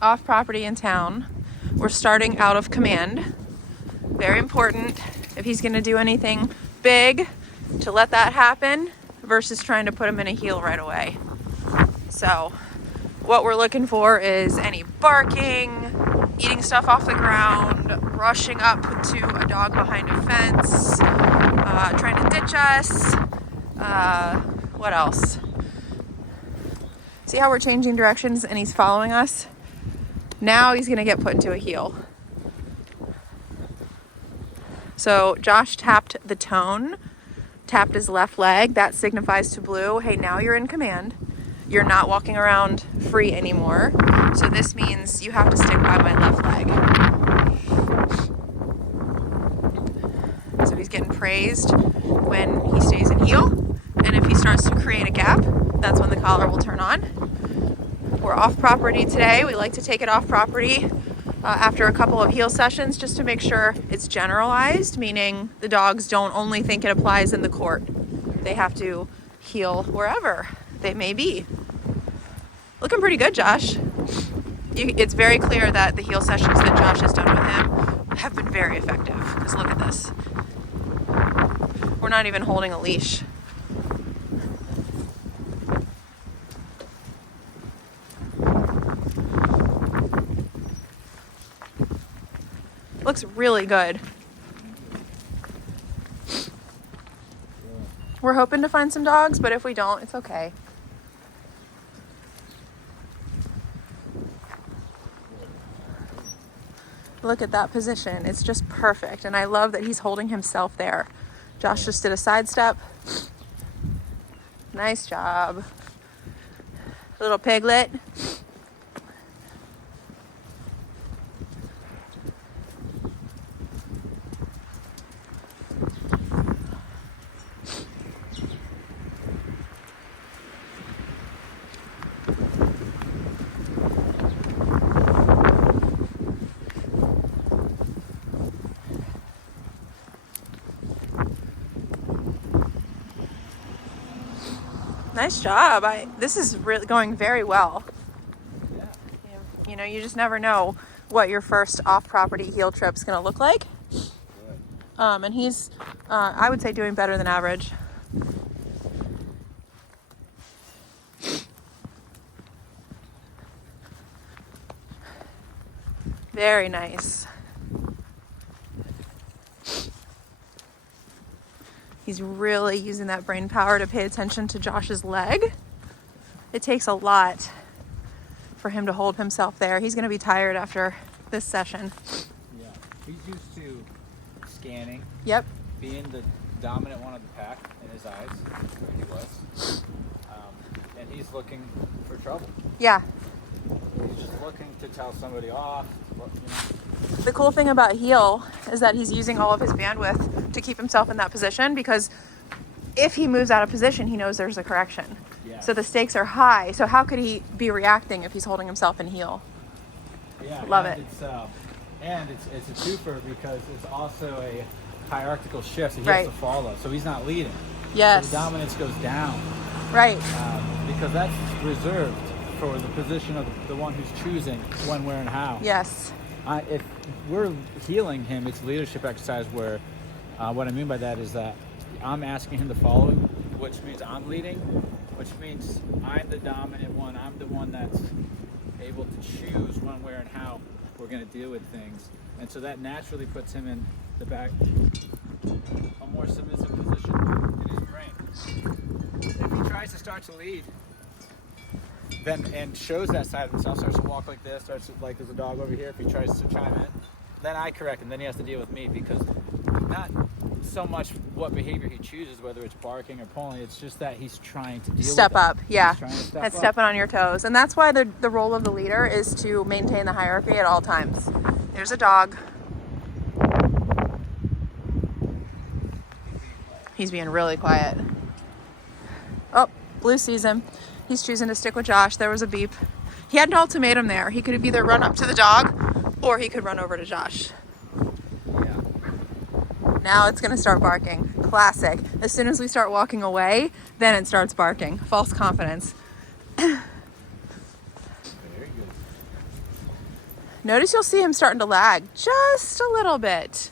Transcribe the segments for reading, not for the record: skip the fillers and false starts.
off property in town. We're starting out of command. Very important if he's going to do anything big to let that happen versus trying to put him in a heel right away. So what we're looking for is any barking, eating stuff off the ground, rushing up to a dog behind a fence, trying to ditch us. What else? See how we're changing directions and he's following us? Now he's gonna get put into a heel. So Josh tapped the tone, tapped his left leg. That signifies to Blue, hey, now you're in command. You're not walking around free anymore. So this means you have to stick by my left leg. So he's getting praised when he stays in heel. And if he starts to create a gap, that's when the collar will turn on. We're off property today. We like to take it off property after a couple of heel sessions just to make sure it's generalized, meaning the dogs don't only think it applies in the court. They have to heel wherever they may be. Looking pretty good, Josh. It's very clear that the heel sessions that Josh has done with him have been very effective. Because look at this. We're not even holding a leash. Looks really good. We're hoping to find some dogs, but if we don't, it's okay. Look at that position. It's just perfect. And I love that he's holding himself there. Josh just did a sidestep. Nice job. Little piglet. Nice job. This is really going very well. Yeah. You know, you just never know what your first off-property heel trip's going to look like. And he's, I would say, doing better than average. Very nice. He's really using that brain power to pay attention to Josh's leg. It takes a lot for him to hold himself there. He's going to be tired after this session. Yeah, he's used to scanning. Yep. Being the dominant one of the pack in his eyes, where he was. And he's looking for trouble. Yeah. He's just looking to tell somebody off. The cool thing about heel is that he's using all of his bandwidth to keep himself in that position, because if he moves out of position, he knows there's a correction. Yeah. So the stakes are high. So how could he be reacting if he's holding himself in heel? Yeah, Love it. It's a twofer because it's also a hierarchical shift that he Right. has to follow. So he's not leading. Yes. So the dominance goes down. Right. Because that's reserved for the position of the one who's choosing when, where, and how. Yes. If we're healing him, it's a leadership exercise where what I mean by that is that I'm asking him to follow, which means I'm leading, which means I'm the dominant one. I'm the one that's able to choose when, where, and how we're going to deal with things. And so that naturally puts him in the back, a more submissive position in his brain. If he tries to start to lead, then and shows that side of himself, starts to walk like this, starts to, like there's a dog over here, if he tries to chime in, then I correct him, then he has to deal with me, because not so much what behavior he chooses, whether it's barking or pulling, it's just that he's trying to deal Step with up, yeah. That's stepping on your toes. And that's why the role of the leader is to maintain the hierarchy at all times. There's a dog. He's being really quiet. Oh, Blue sees him. He's choosing to stick with Josh. There was a beep. He had an ultimatum there. He could either run up to the dog or he could run over to Josh. Yeah. Now it's going to start barking. Classic. As soon as we start walking away, then it starts barking. False confidence. Very good. Notice you'll see him starting to lag just a little bit.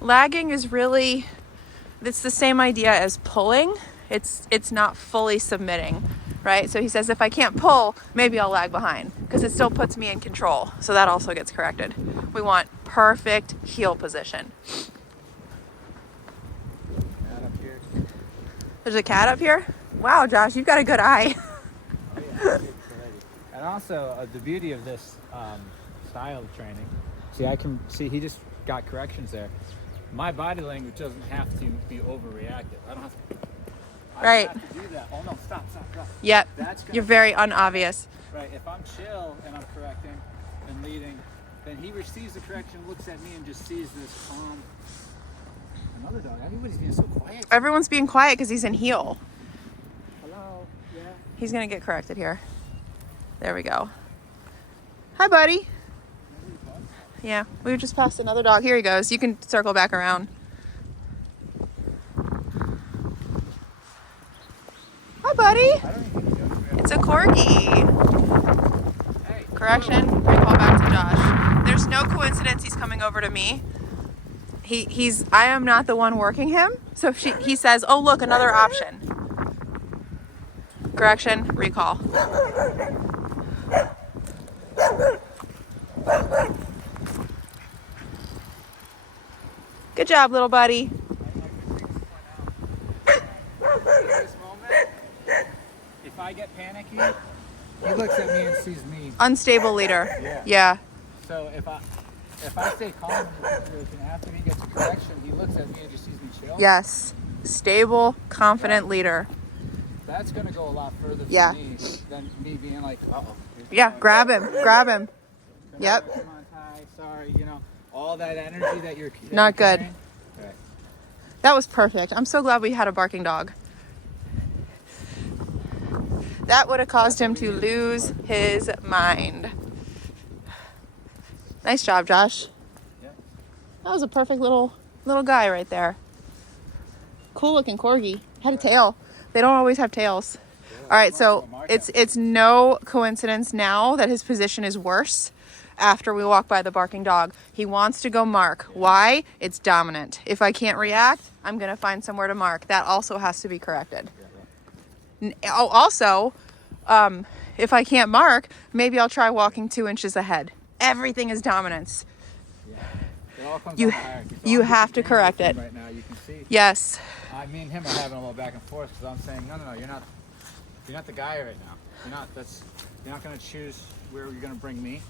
Lagging is really, it's the same idea as pulling. It's not fully submitting, right? So he says, if I can't pull, maybe I'll lag behind because it still puts me in control. So that also gets corrected. We want perfect heel position. There's a cat up here? Wow, Josh, you've got a good eye. Oh, yeah. And also, the beauty of this style of training, see, I can see he just got corrections there. My body language doesn't have to be overreactive. I don't have to. Right. Have to do that. Oh no! Stop! Yep. That's You're very unobvious. Right. If I'm chill and I'm correcting and leading, then he receives the correction, looks at me, and just sees this calm. Another dog. Everybody's being so quiet. Everyone's being quiet because he's in heel. Hello. Yeah. He's gonna get corrected here. There we go. Hi, buddy. Yeah, we just passed another dog. Here he goes. You can circle back around. Hi, buddy. It's a corgi. Hey. Correction. Recall back to Josh. There's no coincidence he's coming over to me. I am not the one working him. So if he says, oh, look, another option. Correction. Recall. Good job, little buddy. This moment, if I get panicky, he looks at me and sees me. Unstable leader. Yeah. Yeah. So if I stay calm in the situation, after he gets a correction, he looks at me and just sees me chill. Yes. Stable, confident leader. That's gonna go a lot further for Yeah. me than me being like, uh-oh. Yeah, grab him. Grab him. Yep. Come on, Ty. Sorry, all that energy that you're Not good. carrying. Right. That was perfect. I'm so glad we had a barking dog. That would have caused him to lose his mind. Nice job, Josh. Yeah. That was a perfect little guy right there. Cool looking corgi. Had a tail. They don't always have tails. All right, so it's no coincidence now that his position is worse after we walk by the barking dog. He wants to go mark. Why? It's dominant. If I can't react, I'm going to find somewhere to mark. That also has to be corrected. Also, if I can't mark, maybe I'll try walking 2 inches ahead. Everything is dominance. Yeah. It all comes You- down to hierarchy. So you I'm have to disagreeing correct with him it. Right now, you can see. Yes. Me and him are having a little back and forth because I'm saying, no, you're not the guy right now. You're not going to choose where you're going to bring me.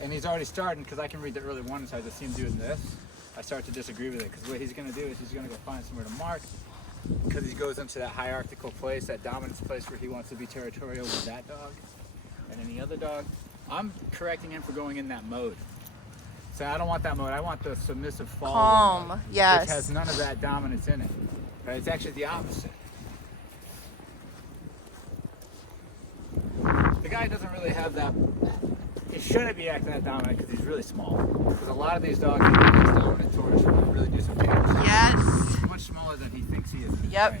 And he's already starting because I can read the early warning signs. I see him doing this. I start to disagree with it because what he's going to do is he's going to go find somewhere to mark because he goes into that hierarchical place, that dominance place where he wants to be territorial with that dog and any other dog. I'm correcting him for going in that mode. So I don't want that mode. I want the submissive follower Calm. mode, Yes. which has none of that dominance in it. Right? It's actually the opposite. The guy doesn't really have that. He shouldn't be acting that dominant because he's really small. Because a lot of these dogs are dominant towards really do some damage. Yes. He's much smaller than he thinks he is. Yep.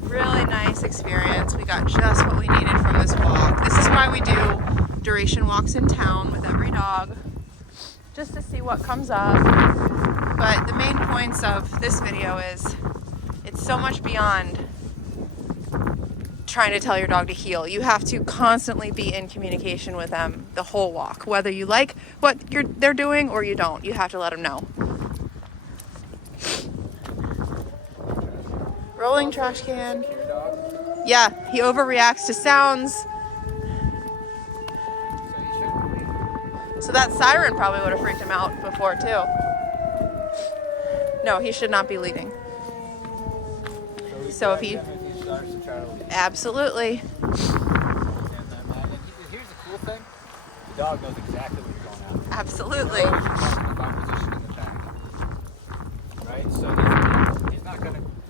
Really nice experience. We got just what we needed from this walk. This is why we do duration walks in town with every dog, just to see what comes up. But the main points of this video is it's so much beyond trying to tell your dog to heel. You have to constantly be in communication with them the whole walk, whether you like what they're doing or you don't. You have to let them know. Rolling trash can. Yeah, he overreacts to sounds. So that siren probably would have freaked him out before too. No, he should not be leading. So if he... Absolutely. Here's the cool thing. The dog knows exactly what you're going after. Absolutely. He knows my position in the pack. Right? So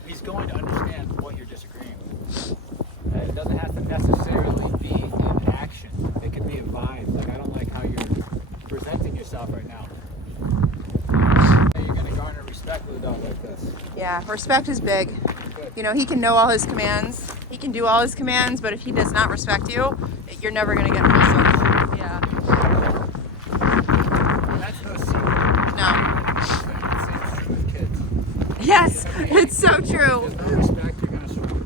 he's going to understand what you're disagreeing with. It doesn't have to necessarily be in action. It could be a vibe. Like, I don't like how you're presenting yourself right now. You're going to garner respect with a dog like this. Yeah, respect is big. You know, he can know all his commands. He can do all his commands, but if he does not respect you, you're never going to get full circle. Yeah. That's no secret. No. It's true with kids. Yes, it's so true. There's no respect, you're gonna struggle.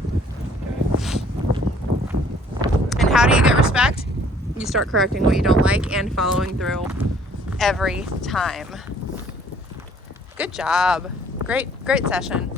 Okay? And how do you get respect? You start correcting what you don't like and following through every time. Good job. Great session.